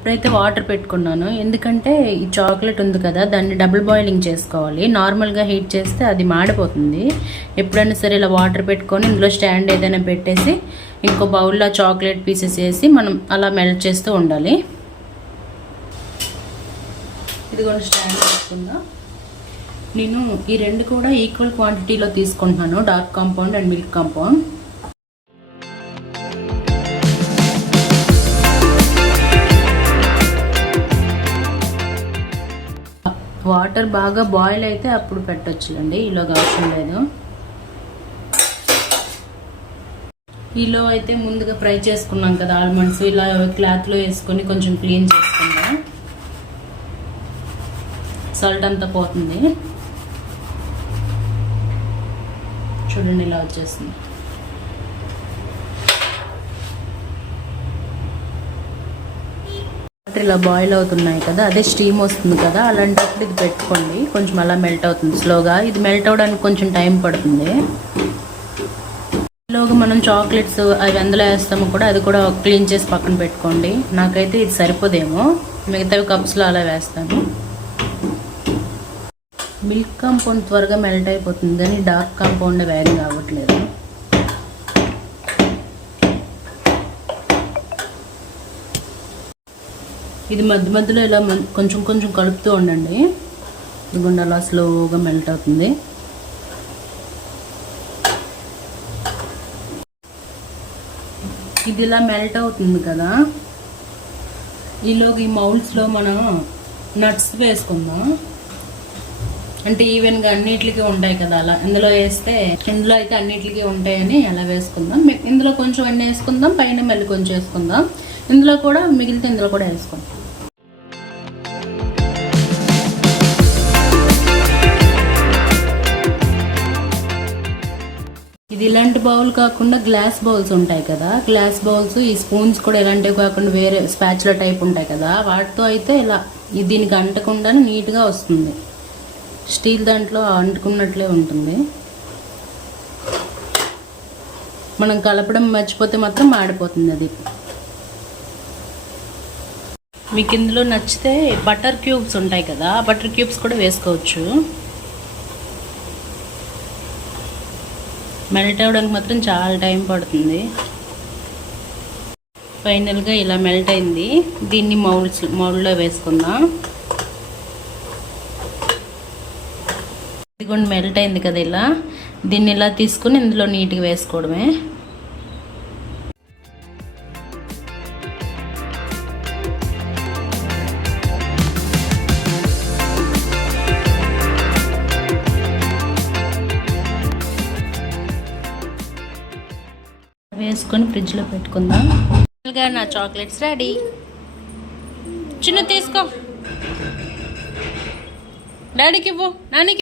ఇప్పుడైతే వాటర్ పెట్టుకున్నాను, ఎందుకంటే ఈ చాక్లెట్ ఉంది కదా దాన్ని డబుల్ బాయిలింగ్ చేసుకోవాలి. నార్మల్గా హీట్ చేస్తే అది మాడిపోతుంది. ఎప్పుడైనా సరే ఇలా వాటర్ పెట్టుకొని ఇందులో స్టాండ్ ఏదైనా పెట్టేసి ఇంకో బౌల్లో చాక్లెట్ పీసెస్ వేసి మనం అలా మెల్ట్ చేస్తూ ఉండాలి. ఇదిగోండి స్టాండ్ పెట్టుకుందాం. నేను ఈ రెండు కూడా ఈక్వల్ క్వాంటిటీలో తీసుకుంటున్నాను, dark compound and milk compound. Water బాగా బాయిల్ అయితే అప్పుడు పెట్టొచ్చులండి, ఈలోగా అవసరం లేదు. ఈలో అయితే ముందుగా ఫ్రై చేసుకున్నాం కదా ఆల్మండ్స్, ఇలా క్లాత్లో వేసుకొని కొంచెం క్లీన్ చేసుకుందాం. సాల్ట్ అంతా పోతుంది. చూడండి ఇలా వచ్చేస్తుంది. వాటర్ ఇలా బాయిల్ అవుతున్నాయి కదా, అదే స్టీమ్ వస్తుంది కదా, అలాంటప్పుడు ఇది పెట్టుకోండి. కొంచెం అలా మెల్ట్ అవుతుంది స్లోగా. ఇది మెల్ట్ అవ్వడానికి కొంచెం టైం పడుతుంది. ఈలోగా మనం చాక్లెట్స్ అవి ఎందులో వేస్తామో కూడా అది కూడా క్లీన్ చేసి పక్కన పెట్టుకోండి. నాకైతే ఇది సరిపోదేమో, మిగతావి కప్స్లో అలా వేస్తాను. మిల్క్ కాంపౌండ్ త్వరగా మెల్ట్ అయిపోతుంది కానీ డార్క్ కాంపౌండ్ వేగంగా అవ్వట్లేదు. ఇది మధ్య మధ్యలో ఇలా కొంచెం కొంచెం కలుపుతూ ఉండండి. ఇదిగోండి అలా స్లోగా మెల్ట్ అవుతుంది. ఇది ఇలా మెల్ట్ అవుతుంది కదా, ఈలోగా ఈ మౌల్డ్స్లో మనం నట్స్ వేసుకుందాం. అంటే ఈవెన్గా అన్నిటికీ ఉంటాయి కదా, అలా ఇందులో వేస్తే ఇందులో అయితే అన్నిటికీ ఉంటాయని అలా వేసుకుందాం. ఇందులో కొంచెం అన్నీ వేసుకుందాం, పైన మళ్ళీ కొంచెం వేసుకుందాం. ఇందులో కూడా మిగిలితే ఇందులో కూడా వేసుకుందాం. ఇది ఇలాంటి బౌల్ కాకుండా గ్లాస్ బౌల్స్ ఉంటాయి కదా, గ్లాస్ బౌల్స్ ఈ స్పూన్స్ కూడా ఇలాంటివి కాకుండా వేరే స్పాచులా టైప్ ఉంటాయి కదా, వాటితో అయితే ఇలా దీనికి అంటకుండానే నీట్గా వస్తుంది. స్టీల్ దాంట్లో అంటుకున్నట్లే ఉంటుంది. మనం కలపడం మర్చిపోతే మాత్రం మాడిపోతుంది అది. మీకు ఇందులో నచ్చితే బటర్ క్యూబ్స్ ఉంటాయి కదా, బటర్ క్యూబ్స్ కూడా వేసుకోవచ్చు. మెల్ట్ అవ్వడానికి మాత్రం చాలా టైం పడుతుంది. ఫైనల్గా ఇలా మెల్ట్ అయింది. దీన్ని మౌల్డ్లో వేసుకుందాం. ఇదిగోండి మెల్ట్ అయింది కదా, ఇలా దీన్ని ఇలా తీసుకుని ఇందులో నీట్గా వేసుకోవడమే. వేసుకొని ఫ్రిడ్జ్లో పెట్టుకుందాం. నా చాక్లెట్స్ రెడీ. చిన్న తీసుకో, డాడీకి ఇవ్వు, నానికి